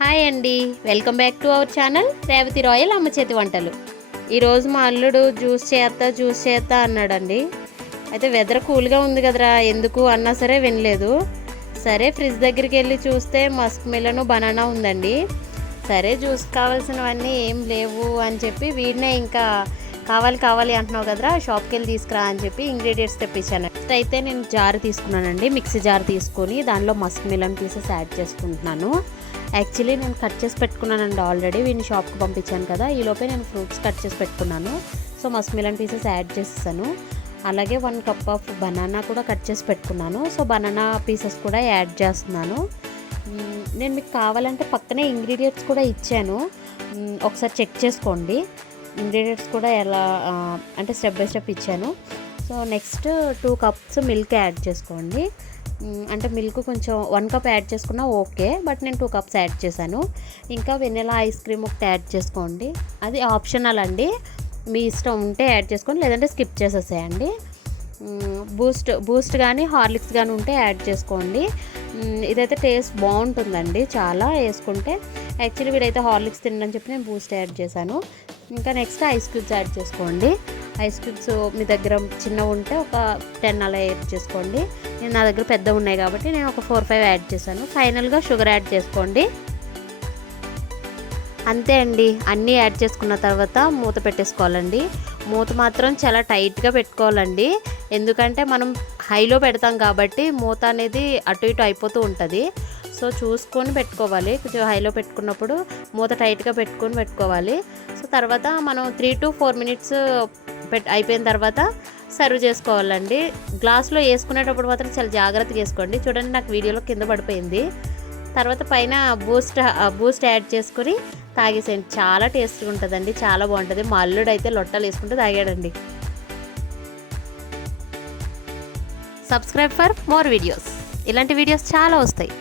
Hi అండి, welcome back to our channel Revathi royal అమ్మ చేతి వంటలు. ఈరోజు మా అల్లుడు జ్యూస్ చేస్తా అన్నాడండి. అయితే వెదర్ కూల్గా ఉంది కదరా, ఎందుకు అన్నా సరే వినలేదు. సరే ఫ్రిడ్జ్ దగ్గరికి వెళ్ళి చూస్తే మస్క్ మిలను బనానా ఉందండి. సరే జ్యూస్ కావాల్సినవన్నీ ఏం లేవు అని చెప్పి వీడినే ఇంకా కావాలి అంటున్నావు కదరా, షాప్కి వెళ్ళి తీసుకురా అని చెప్పి ఇంగ్రీడియంట్స్ తెప్పించాను. నెక్స్ట్ అయితే నేను జార్ తీసుకున్నానండి, మిక్సీ జార్ తీసుకొని దానిలో మస్క్ మిలన్ పీసెస్ యాడ్ చేసుకుంటున్నాను. యాక్చువల్లీ నేను కట్ చేసి పెట్టుకున్నానండి ఆల్రెడీ, వీడిని షాప్కి పంపించాను కదా, ఈలోపే నేను ఫ్రూట్స్ కట్ చేసి పెట్టుకున్నాను. So Musk melon pieces add చేస్తాను. అలాగే 1 కప్ ఆఫ్ బనానా కూడా కట్ చేసి పెట్టుకున్నాను. సో బనానా పీసెస్ కూడా యాడ్ చేస్తున్నాను. నేను మీకు కావాలంటే పక్కనే ఇంగ్రీడియంట్స్ కూడా ఇచ్చాను, ఒకసారి చెక్ చేసుకోండి. ఇంగ్రీడియంట్స్ కూడా ఎలా అంటే స్టెప్ బై స్టెప్ ఇచ్చాను. So next 2 cups milk add చేసుకోండి. అంటే మిల్క్ కొంచెం 1 కప్ యాడ్ చేసుకున్నా ఓకే, బట్ నేను 2 కప్స్ యాడ్ చేశాను. ఇంకా వెనిలా ఐస్ క్రీమ్ ఒకటి యాడ్ చేసుకోండి, అది ఆప్షనల్ అండి, మీ ఇష్టం ఉంటే యాడ్ చేసుకోండి, లేదంటే స్కిప్ చేసేసేయండి. బూస్ట్ కానీ హార్లిక్స్ కానీ ఉంటే యాడ్ చేసుకోండి. ఇదైతే టేస్ట్ బాగుంటుందండి చాలా వేసుకుంటే. యాక్చువల్లీ వీడైతే హార్లిక్స్ తినని చెప్పి నేను బూస్ట్ యాడ్ చేశాను. ఇంకా నెక్స్ట్ ఐస్ క్యూబ్స్ యాడ్ చేసుకోండి. ఐస్ క్యూబ్స్ మీ దగ్గర చిన్నవి ఉంటే ఒక 10 అలా యాడ్ చేసుకోండి. నా దగ్గర పెద్దవి ఉన్నాయి కాబట్టి నేను ఒక 4-5 యాడ్ చేశాను. ఫైనల్గా షుగర్ యాడ్ చేసుకోండి. అంతే అండి, అన్నీ యాడ్ చేసుకున్న తర్వాత మూత పెట్టేసుకోవాలండి. మూత మాత్రం చాలా టైట్గా పెట్టుకోవాలండి, ఎందుకంటే మనం హైలో పెడతాం కాబట్టి మూత అనేది అటు ఇటు అయిపోతూ ఉంటుంది. సో చూసుకొని పెట్టుకోవాలి, కొంచెం హైలో పెట్టుకున్నప్పుడు మూత టైట్గా పెట్టుకోవాలి. సో తర్వాత మనం 3 to 4 మినిట్స్ అయిపోయిన తర్వాత సర్వ్ చేసుకోవాలండి. గ్లాస్లో వేసుకునేటప్పుడు మాత్రం చాలా జాగ్రత్తగా వేసుకోండి. చూడండి నాకు వీడియోలో కింద పడిపోయింది. తర్వాత పైన బూస్ట్ యాడ్ చేసుకొని తాగేసేయండి, చాలా టేస్ట్గా ఉంటుందండి, చాలా బాగుంటుంది. మా అల్లుడు అయితే లొట్టలు వేసుకుంటూ తాగాడండి. సబ్స్క్రైబ్ ఫర్ మోర్ వీడియోస్, ఇలాంటి వీడియోస్ చాలా వస్తాయి.